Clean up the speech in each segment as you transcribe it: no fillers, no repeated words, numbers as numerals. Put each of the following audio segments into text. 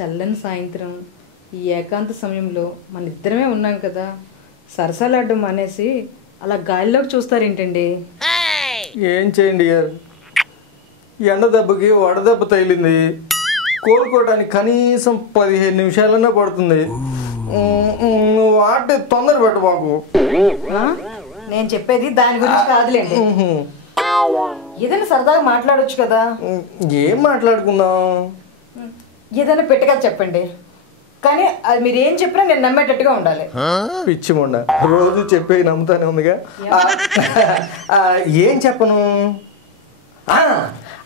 చల్లని సాయంత్రం ఈ ఏకాంత సమయంలో మన ఇద్దరమే ఉన్నాం కదా, సరసాలాడడం మానేసి అలా గాలిలోకి చూస్తారేంటండి? ఏం చేయండి గారు, ఎండ దెబ్బకి వడదెబ్బ తగిలింది, కోలుకోవడానికి కనీసం 15 నిమిషాలన్నా పడుతుంది. నువ్వు ఆటే తొందర పెట్టు మాకు. నేను చెప్పేది దాని గురించి కాదులేండి, ఏదైనా సరదాగా మాట్లాడొచ్చు కదా. ఏం మాట్లాడుకుందాం? ఏదైనా పెట్టగా చెప్పండి, కానీ అది మీరు ఏం చెప్పినా నేను నమ్మేటట్టుగా ఉండాలి. పిచ్చి మొండ రోజు చెప్పేది నమ్ముతానే ఉందిగా. ఏం చెప్పను?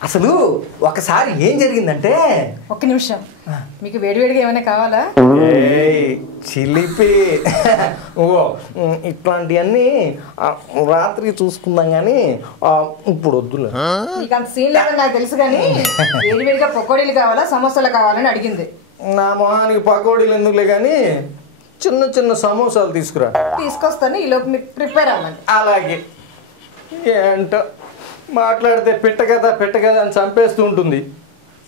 అసలు ఒకసారి ఏం జరిగిందంటే, ఒక్క నిమిషం, మీకు వేడివేడిగా ఏమైనా కావాలా? చిలిపి ఓ ఇట్లాంటివన్నీ రాత్రి చూసుకుందాం కానీ ఇప్పుడు వద్దులే. మీకు అంత సీన్ లేదని నాకు తెలుసు, కానీ వేడివేడిగా పకోడీలు కావాలా సమోసాలు కావాలని అడిగింది. నా మొహానికి పకోడీలు ఎందుకులే కానీ చిన్న చిన్న సమోసాలు తీసుకురా. తీసుకొస్తాను, ఈలోపు మీరు ప్రిపేర్ అవ్వండి. అలాగే. ఏంటో మాట్లాడితే పిట్ట కదా అని చంపేస్తూ ఉంటుంది.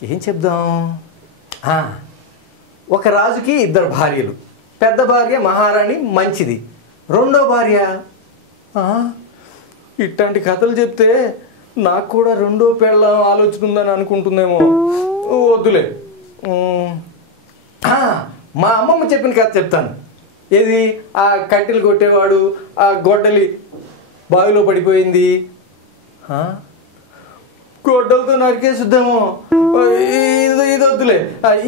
ఏం చెప్దాం? ఒక రాజుకి 2 భార్యలు. పెద్ద భార్య మహారాణి, మంచిది. రెండో భార్య ఇట్లాంటి కథలు చెప్తే నాకు కూడా రెండో పెళ్ళం ఆలోచన ఉందని అనుకుంటుందేమో. వద్దులే. మా అమ్మమ్మ చెప్పిన కథ చెప్తాను. ఏది? ఆ కట్టెలు కొట్టేవాడు, ఆ గొడ్డలి బావిలో పడిపోయింది, గొడ్డలతో నరికేసిద్దామో. ఇది వద్దులే,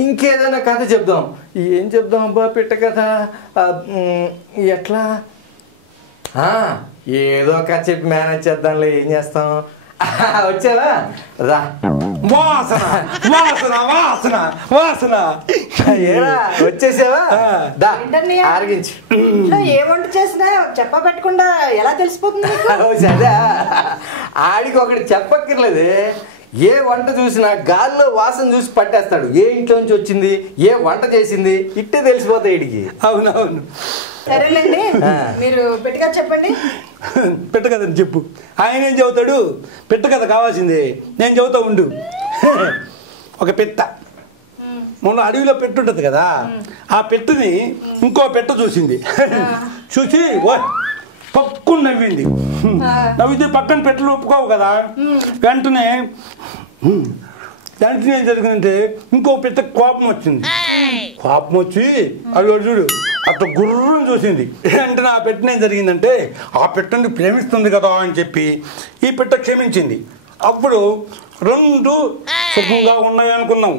ఇంకేదైనా కథ చెప్దాం. ఏం చెప్దాం అబ్బా? పిట్ట కథ ఎట్లా? ఏదో కథ చెప్పి మేనేజ్ చేద్దాంలే. ఏం చేస్తాం? వచ్చావా? రా. వాసన వాసన వాసన వాసన. వచ్చేసావా? ఆరగించు. ఏ వంట చేసినా చెప్పబెట్టకుండా ఎలా తెలిసిపోతుంది? సరే, ఆడికి ఒకటి చెప్పక్కర్లేదు. ఏ వంట చూసినా గాల్లో వాసన చూసి పట్టేస్తాడు. ఏ ఇంట్లో నుంచి వచ్చింది, ఏ వంట చేసింది, ఇట్టే తెలిసిపోతాయి వీడికి. అవునవును. సరేలేండి, మీరు పెట్టగా చెప్పండి. పెట్టకదని చెప్పు. ఆయన ఏం చెబుతాడు? పెట్టకథ కావాల్సిందే. నేను చెబుతా ఉండు. ఒక పెట్ట మొన్న అడవిలో పెట్టుంటది కదా, ఆ పెట్టని ఇంకో పెట్ట చూసింది. చూసి పక్కుని నవ్వింది. నవ్వితే పక్కన పెట్టలు ఒప్పుకోవు కదా. వెంటనే ఏం జరిగిందంటే ఇంకో పెట్ట కోపం వచ్చింది. కోపం వచ్చి అది చూడు అట్లా గుర్రం చూసింది. వెంటనే ఆ పెట్టిన ఏం జరిగిందంటే, ఆ పెట్టని ప్రేమిస్తుంది కదా అని చెప్పి ఈ పెట్ట క్షమించింది. అప్పుడు 2 సుఖంగా ఉన్నాయి అనుకున్నాం.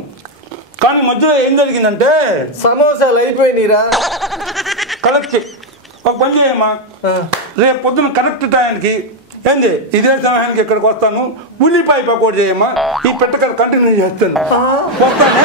కానీ మధ్యలో ఏం జరిగిందంటే, సమోసాలు అయిపోయినాయిరా. కరెక్ట్. ఒక పని చేయమ్మా, రేపు పొద్దున కరెక్ట్ టైంకి ఏంది ఇదే సమయానికి ఇక్కడికి వస్తాను, ఉల్లిపాయ పకోడీ చేయమ్మా. ఈ పెట్ట కంటిన్యూ చేస్తాను. వస్తానే.